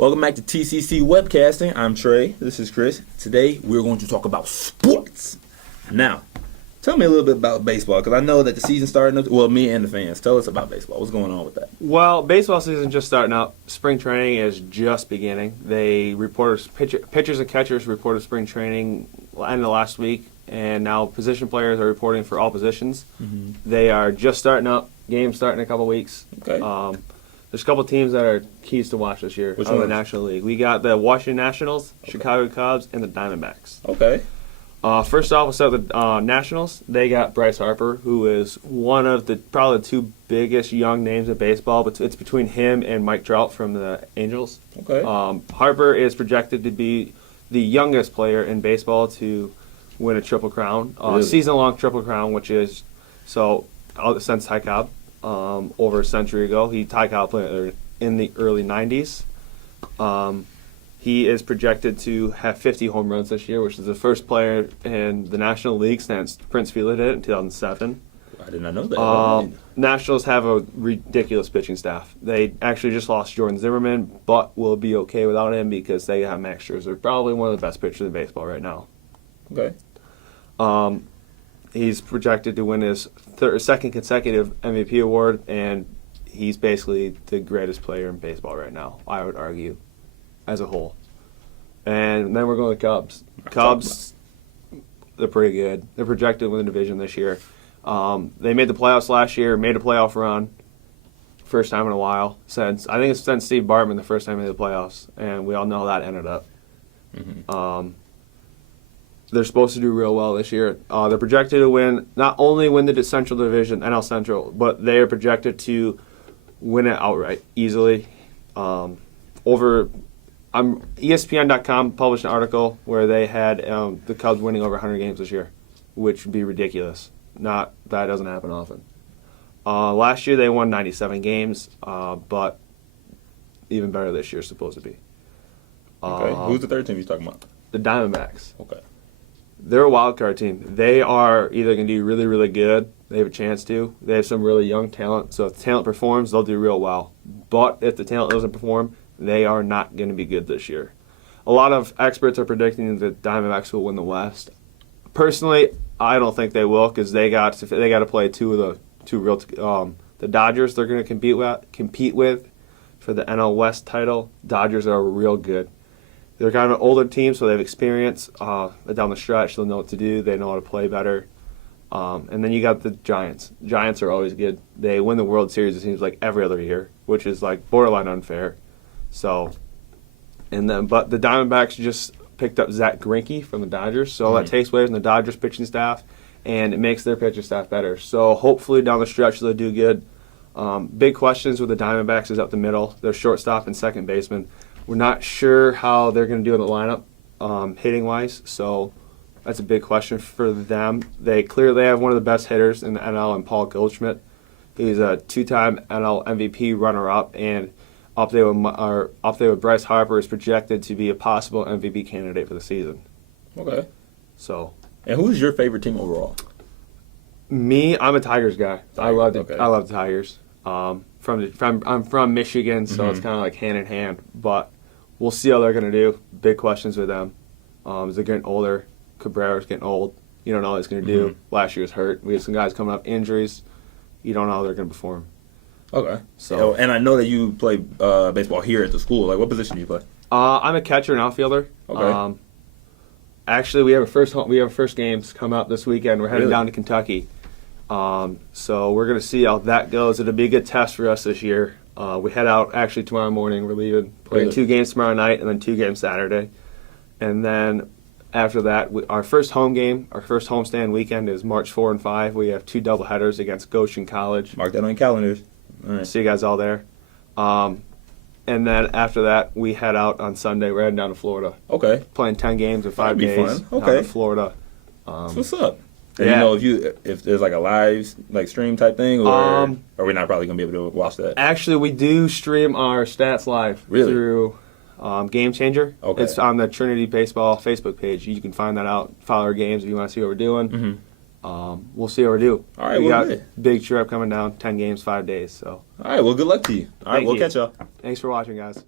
Welcome back to TCC Webcasting. I'm Trey. This is Chris. Today we're going to talk about sports. Now, tell me a little bit about baseball because I know that the season's starting up. Well, me and the fans. Tell us about baseball. What's going on with that? Well, baseball season just starting out. Spring training is just beginning. Pitchers and catchers reported spring training end of last week, and now position players are reporting for all positions. Mm-hmm. They are just starting up. Games starting in a couple weeks. Okay. There's a couple teams that are keys to watch this year Which out of the ones? National League. We got the Washington Nationals, Okay. Chicago Cubs, and the Diamondbacks. Okay. First off, we'll start with the Nationals. They got Bryce Harper, who is one of the probably the two biggest young names in baseball. But it's between him and Mike Trout from the Angels. Okay. Harper is projected to be the youngest player in baseball to win a Triple Crown, Really? season-long Triple Crown, which is since Ty Cobb. Over a century ago. Ty Cobb played in the early 90s. He is projected to have 50 home runs this year, which is the first player in the National League since Prince Fielder did it in 2007. I did not know that. Nationals have a ridiculous pitching staff. They actually just lost Jordan Zimmerman, but will be okay without him because they have Max Scherzer, probably one of the best pitchers in baseball right now. Okay. He's projected to win his second consecutive MVP award, and he's basically the greatest player in baseball right now, I would argue, as a whole. And then we're going to the Cubs. Cubs, they're pretty good. They're projected to win the division this year. They made the playoffs last year, made a playoff run, first time in a while. I think it's since Steve Bartman the first time they made the playoffs, and we all know how that ended up. Mm-hmm. They're supposed to do real well this year. They're projected to not only win the Central Division, NL Central, but they are projected to win it outright, easily. ESPN.com published an article where they had the Cubs winning over 100 games this year, which would be ridiculous. That doesn't happen often. Last year they won 97 games, but even better this year, supposed to be. Okay. Who's the third team you're talking about? The Diamondbacks. Okay. They're a wild card team. They are either going to do really, really good. They have a chance to. They have some really young talent. So if the talent performs, they'll do real well. But if the talent doesn't perform, they are not going to be good this year. A lot of experts are predicting that Diamondbacks will win the West. Personally, I don't think they will because they got to play the Dodgers. They're going to compete with for the NL West title. Dodgers are real good. They're kind of an older team, so they have experience down the stretch. They'll know what to do. They know how to play better. And then you got the Giants. Giants are always good. They win the World Series, it seems like, every other year, which is like borderline unfair. But the Diamondbacks just picked up Zach Greinke from the Dodgers, so that takes away from the Dodgers pitching staff, and it makes their pitching staff better. So hopefully down the stretch they'll do good. Big questions with the Diamondbacks is up the middle. Their shortstop and second baseman. We're not sure how they're going to do in the lineup, hitting-wise, so that's a big question for them. They clearly have one of the best hitters in the NL in Paul Goldschmidt. He's a two-time NL MVP runner-up, and up there with Bryce Harper is projected to be a possible MVP candidate for the season. Okay. So. And who's your favorite team overall? Me, I'm a Tigers guy. I love the Tigers. I'm from Michigan, so it's kind of like hand in hand. But we'll see how they're going to do. Big questions with them. As they're getting older, Cabrera's getting old. You don't know what he's going to do. Last year was hurt. We have some guys coming up injuries. You don't know how they're going to perform. Okay. So, and I know that you play baseball here at the school. Like, what position do you play? I'm a catcher and outfielder. Okay. Actually, we have our first games come up this weekend. We're heading down to Kentucky. So we're going to see how that goes. It'll be a good test for us this year. We head out actually tomorrow morning. We're leaving, playing 2 games tomorrow night, and then 2 games Saturday. And then after that, our first homestand weekend is March 4 and 5. We have 2 doubleheaders against Goshen College. Mark that on your calendars. All right. See you guys all there. And then after that, we head out on Sunday. We're heading down to Florida. Okay. Playing 10 games in 5 days. That'd be fun. Okay. Down to Florida. What's up? And Yeah. you know, if there's like a live stream type thing, or are we not probably gonna be able to watch that? Actually, we do stream our stats live through Game Changer. Okay. It's on the Trinity Baseball Facebook page. You can find that out. Follow our games if you want to see what we're doing. We'll see how we do. All right, we got good. big trip coming down, 10 games, 5 days. So. All right, well, good luck to you. All right, we'll catch y'all. Thanks for watching, guys.